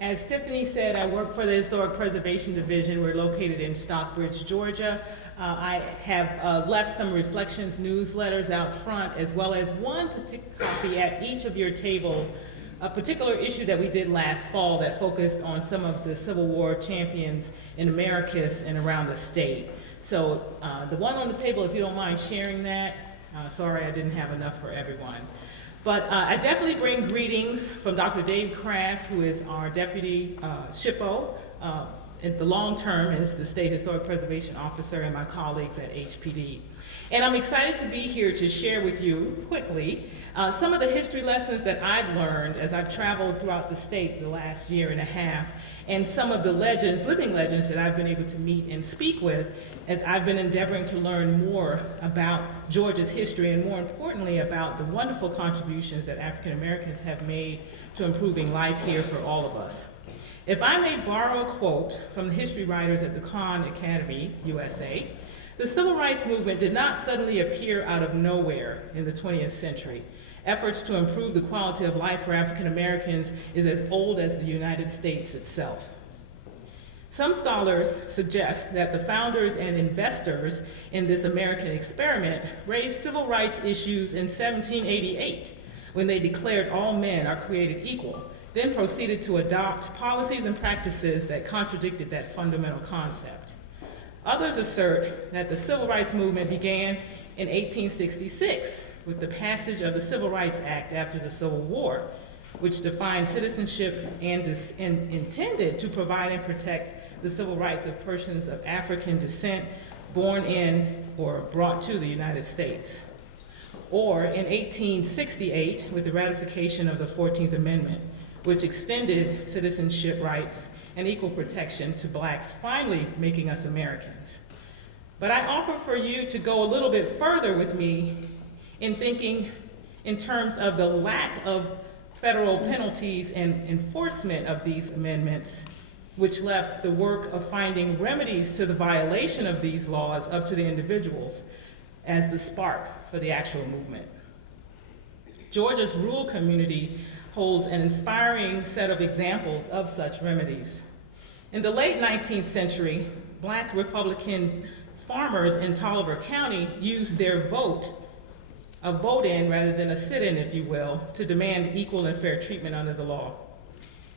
As Tiffany said, I work for the Historic Preservation Division. We're located in Stockbridge, Georgia. I have left some reflections newsletters out front, as well as one particular copy at each of your tables, a particular issue that we did last fall that focused on some of the Civil War champions in Americus and around the state. So the one on the table, if you don't mind sharing that, sorry I didn't have enough for everyone. But I definitely bring greetings from Dr. Dave Crass, who is our Deputy SHPO, in the long term is the State Historic Preservation Officer, and my colleagues at HPD. And I'm excited to be here to share with you quickly some of the history lessons that I've learned as I've traveled throughout the state the last year and a half, and some of the legends, living legends, that I've been able to meet and speak with as I've been endeavoring to learn more about Georgia's history, and more importantly about the wonderful contributions that African Americans have made to improving life here for all of us. If I may borrow a quote from the history writers at the Khan Academy, USA, the civil rights movement did not suddenly appear out of nowhere in the 20th century. Efforts to improve the quality of life for African Americans is as old as the United States itself. Some scholars suggest that the founders and investors in this American experiment raised civil rights issues in 1788, when they declared all men are created equal, then proceeded to adopt policies and practices that contradicted that fundamental concept. Others assert that the civil rights movement began in 1866 with the passage of the Civil Rights Act after the Civil War, which defined citizenship and intended to provide and protect the civil rights of persons of African descent born in or brought to the United States. Or in 1868 with the ratification of the 14th Amendment, which extended citizenship rights and equal protection to blacks, finally making us Americans. But I offer for you to go a little bit further with me in thinking in terms of the lack of federal penalties and enforcement of these amendments, which left the work of finding remedies to the violation of these laws up to the individuals as the spark for the actual movement. Georgia's rural community holds an inspiring set of examples of such remedies. In the late 19th century, Black Republican farmers in Toliver County used their vote, a vote-in rather than a sit-in, if you will, to demand equal and fair treatment under the law.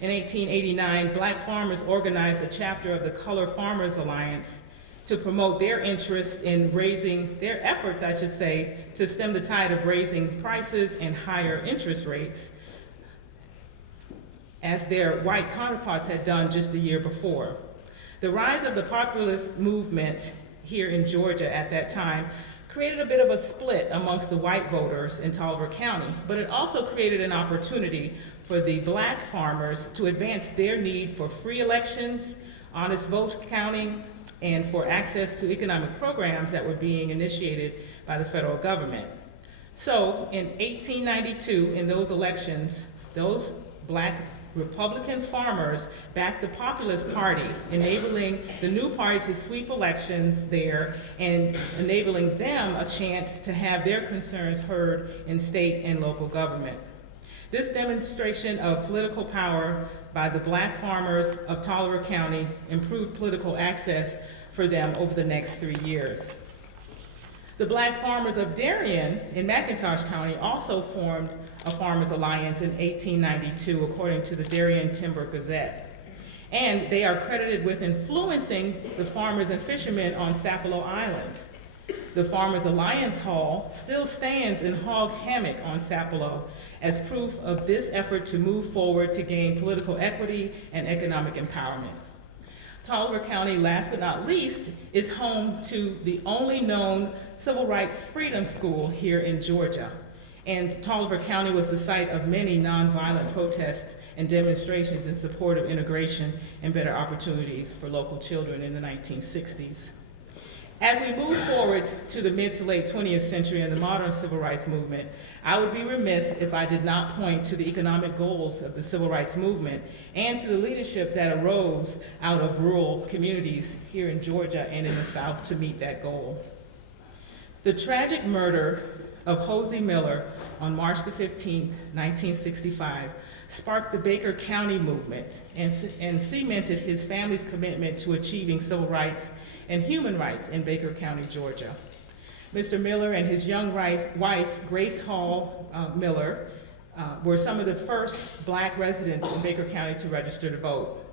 In 1889, Black farmers organized a chapter of the Color Farmers Alliance to promote their interest in raising, their efforts, I should say, to stem the tide of raising prices and higher interest rates, as their white counterparts had done just a year before. The rise of the populist movement here in Georgia at that time created a bit of a split amongst the white voters in Toliver County, but it also created an opportunity for the Black farmers to advance their need for free elections, honest vote counting, and for access to economic programs that were being initiated by the federal government. So in 1892, in those elections, those Black Republican farmers backed the Populist Party, enabling the new party to sweep elections there and enabling them a chance to have their concerns heard in state and local government. This demonstration of political power by the Black farmers of Toliver County improved political access for them over the next 3 years. The Black farmers of Darien in McIntosh County also formed a farmers alliance in 1892, according to the Darien Timber Gazette. And they are credited with influencing the farmers and fishermen on Sapelo Island. The Farmers Alliance Hall still stands in Hog Hammock on Sapelo as proof of this effort to move forward to gain political equity and economic empowerment. Toliver County, last but not least, is home to the only known civil rights freedom school here in Georgia. And Toliver County was the site of many nonviolent protests and demonstrations in support of integration and better opportunities for local children in the 1960s. As we move forward to the mid to late 20th century and the modern civil rights movement, I would be remiss if I did not point to the economic goals of the civil rights movement and to the leadership that arose out of rural communities here in Georgia and in the South to meet that goal. The tragic murder of Hosea Miller on March the 15th, 1965, sparked the Baker County movement and cemented his family's commitment to achieving civil rights and human rights in Baker County, Georgia. Mr. Miller and his young wife, Grace Hall Miller, were some of the first Black residents in Baker County to register to vote.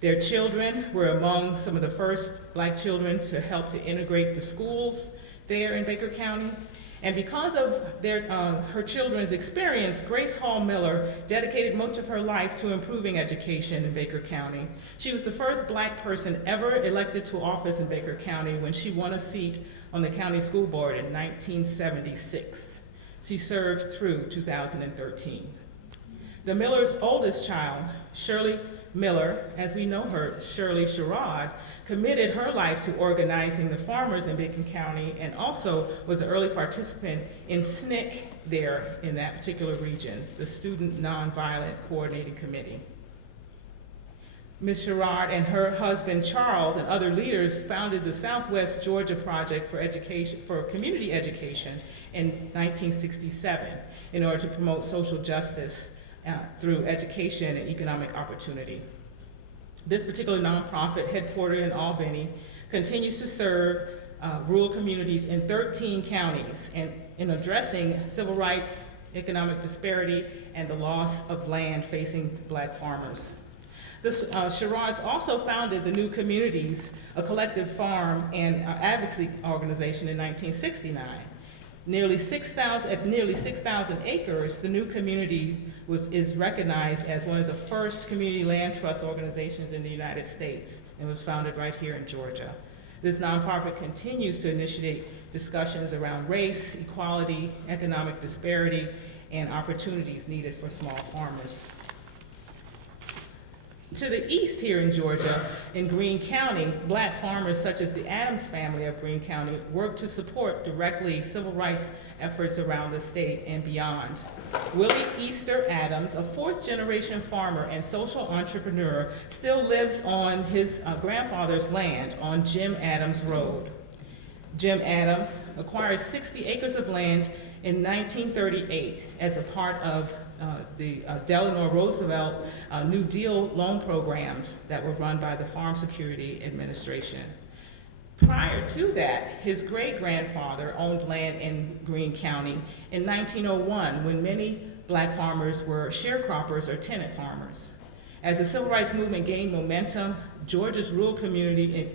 Their children were among some of the first Black children to help to integrate the schools there in Baker County. And because of her children's experience, Grace Hall Miller dedicated much of her life to improving education in Baker County. She was the first Black person ever elected to office in Baker County when she won a seat on the county school board in 1976. She served through 2013. The Miller's oldest child, Shirley Miller, as we know her, Shirley Sherrod, committed her life to organizing the farmers in Baker County and also was an early participant in SNCC there in that particular region, the Student Nonviolent Coordinating Committee. Ms. Sherrod and her husband Charles and other leaders founded the Southwest Georgia Project for Community Education in 1967 in order to promote social justice through education and economic opportunity. This particular nonprofit, headquartered in Albany, continues to serve rural communities in 13 counties and in addressing civil rights, economic disparity, and the loss of land facing Black farmers. The Sherrods also founded the New Communities, a collective farm and advocacy organization in 1969. At nearly 6,000 acres, the New Community is recognized as one of the first community land trust organizations in the United States and was founded right here in Georgia. This nonprofit continues to initiate discussions around race, equality, economic disparity, and opportunities needed for small farmers. To the east here in Georgia, in Greene County, Black farmers such as the Adams family of Greene County work to support directly civil rights efforts around the state and beyond. Willie Easter Adams, a fourth-generation farmer and social entrepreneur, still lives on his grandfather's land on Jim Adams Road. Jim Adams acquired 60 acres of land in 1938 as a part of the Delano Roosevelt New Deal loan programs that were run by the Farm Security Administration. Prior to that, his great-grandfather owned land in Greene County in 1901 when many Black farmers were sharecroppers or tenant farmers. As the civil rights movement gained momentum, in Georgia's rural communities,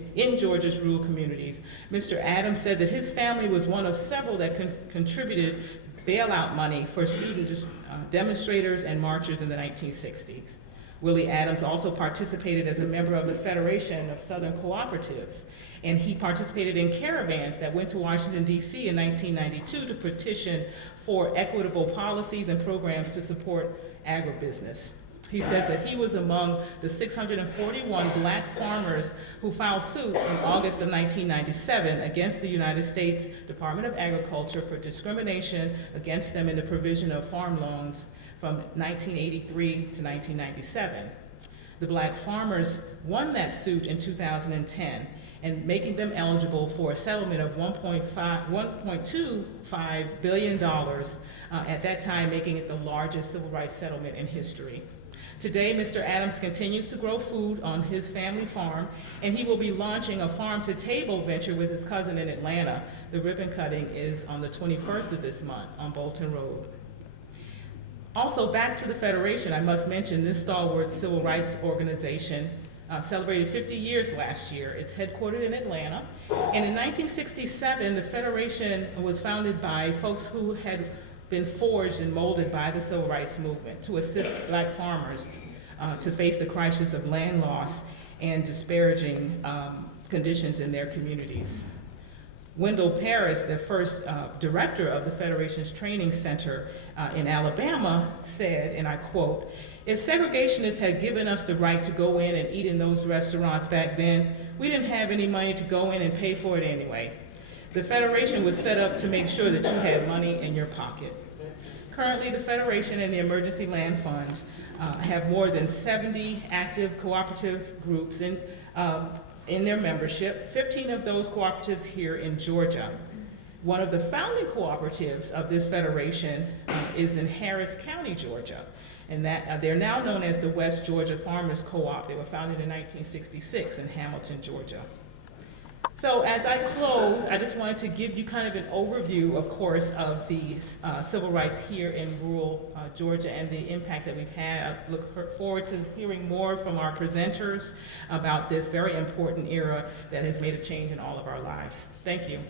Mr. Adams said that his family was one of several that contributed bailout money for student demonstrators and marchers in the 1960s. Willie Adams also participated as a member of the Federation of Southern Cooperatives, and he participated in caravans that went to Washington, D.C. in 1992 to petition for equitable policies and programs to support agribusiness. He says that he was among the 641 Black farmers who filed suit in August of 1997 against the United States Department of Agriculture for discrimination against them in the provision of farm loans from 1983 to 1997. The Black farmers won that suit in 2010 and making them eligible for a settlement of $1.25 billion, at that time making it the largest civil rights settlement in history. Today, Mr. Adams continues to grow food on his family farm, and he will be launching a farm-to-table venture with his cousin in Atlanta. The ribbon cutting is on the 21st of this month on Bolton Road. Also, back to the Federation, I must mention this stalwart civil rights organization celebrated 50 years last year. It's headquartered in Atlanta, and in 1967, the Federation was founded by folks who had been forged and molded by the civil rights movement to assist Black farmers to face the crisis of land loss and disparaging conditions in their communities. Wendell Paris, the first director of the Federation's training center in Alabama, said, and I quote, "If segregationists had given us the right to go in and eat in those restaurants back then, we didn't have any money to go in and pay for it anyway. The Federation was set up to make sure that you had money in your pocket." Currently, the Federation and the Emergency Land Fund have more than 70 active cooperative groups in their membership, 15 of those cooperatives here in Georgia. One of the founding cooperatives of this federation is in Harris County, Georgia. And that they're now known as the West Georgia Farmers Co-op. They were founded in 1966 in Hamilton, Georgia. So as I close, I just wanted to give you kind of an overview, of course, of the civil rights here in rural Georgia and the impact that we've had. I look forward to hearing more from our presenters about this very important era that has made a change in all of our lives. Thank you.